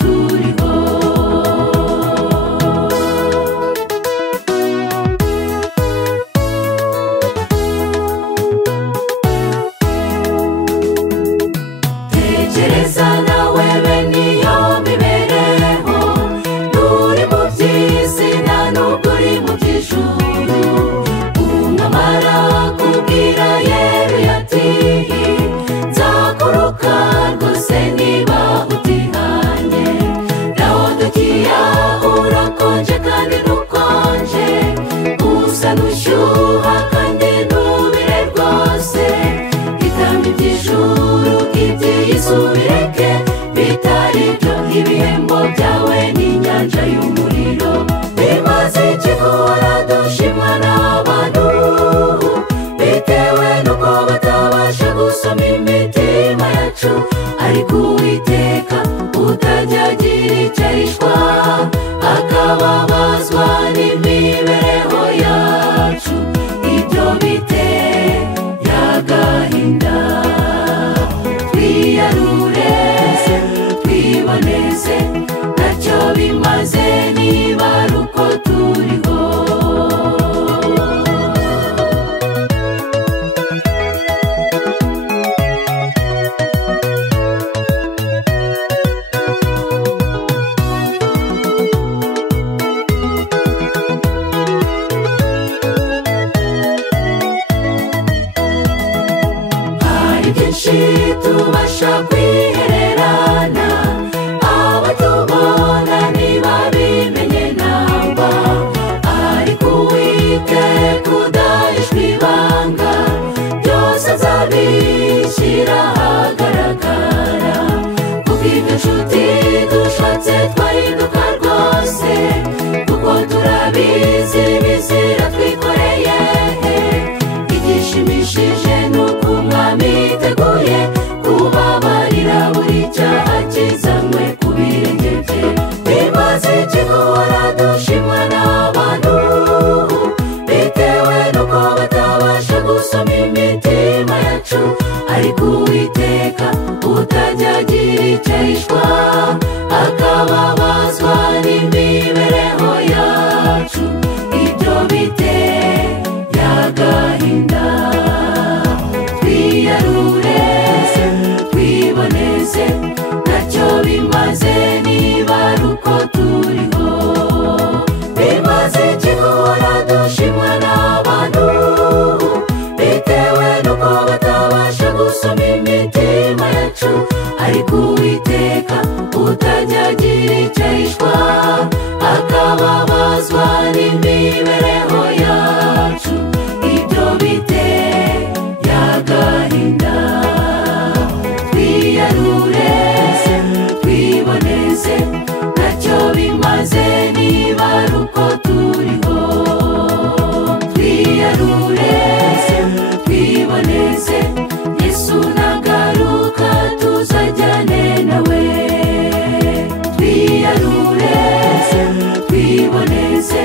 turiho. Tekereza nawe bene iyo mibereho, nturi mu by'isi nta nubwo uri mu by'ijuru. Umwamara kubwira yeruye ati nzakuruka rwose niba utihanye. Laodikiya urakonje kandi ntukonje, usa n'ushyuha kandi ntubire rwose. Hitamo iby'ijuru iby'iy'isi ubireke, bitari byo ibihembo byawe n'inyanja y'umuriro. Bimaze iki guhora dushimwa n'abantu, bitewe n'uko batabasha gusoma imitima yacu, ariko Uwiteka utajya agira icyo ahishwa, akababazwa n'imibereho yacu. Ibyo biteye agahinda. Twiyarure twiboneze, ntacyo bimaze niba ari uko turiho. Hari byinshi tubasha kwihererana, abatubona ntibabimenye namba, ariko Uwiteka udahishwa ibanga, byose azabishyira ahagaragara. Kubw'ibyo nshuti dushatse twahinduka rwose, kuko turabizi bizira twikoreye. Igishimishije nuko Umwami yiteguye kubabarira buri cyaha kizanywe ku birenge bye. Bimaze iki guhora dushimwa n'abantu, bitewe n'uko batabasha gusoma imitima yacu, ariko Uwiteka utajya agira icyo ahishwa, akababazwa n'imibereho yacu. Ibyo biteye agahinda. Twiyarure twiboneze, ntacyo bimaze niba ari uko turiho. Bimaze iki guhora dushimwa n'abantu, bitewe n'uko batabasha gusoma imitima yacu, ariko Uwiteka utajya agira icyo ahishwa, akababazwa n'imibereho yacu. Ibyo biteye agahinda. Twiyarure twiboneze, ntacyo bimaze niba ari uko turiho. Twiyarure twiboneze, Yesu nagaruka tuzajyane nawe. Twiyarure twiboneze,